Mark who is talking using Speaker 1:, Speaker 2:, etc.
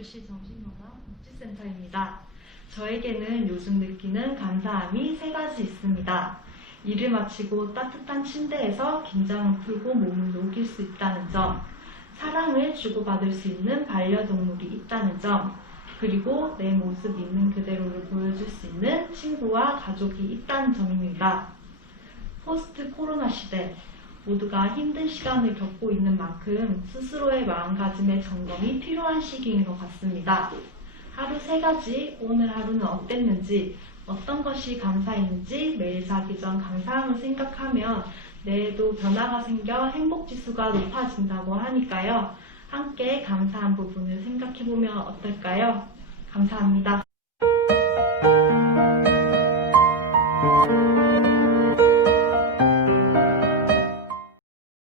Speaker 1: 전주시 정신건강 복지센터입니다. 저에게는 요즘 느끼는 감사함이 세 가지 있습니다. 일을 마치고 따뜻한 침대에서 긴장을 풀고 몸을 녹일 수 있다는 점, 사랑을 주고받을 수 있는 반려동물이 있다는 점, 그리고 내 모습 있는 그대로를 보여줄 수 있는 친구와 가족이 있다는 점입니다. 포스트 코로나 시대, 모두가 힘든 시간을 겪고 있는 만큼 스스로의 마음가짐의 점검이 필요한 시기인 것 같습니다. 하루 세 가지, 오늘 하루는 어땠는지, 어떤 것이 감사했는지 매일 자기 전 감사함을 생각하면 내일도 변화가 생겨 행복 지수가 높아진다고 하니까요. 함께 감사한 부분을 생각해 보면 어떨까요? 감사합니다.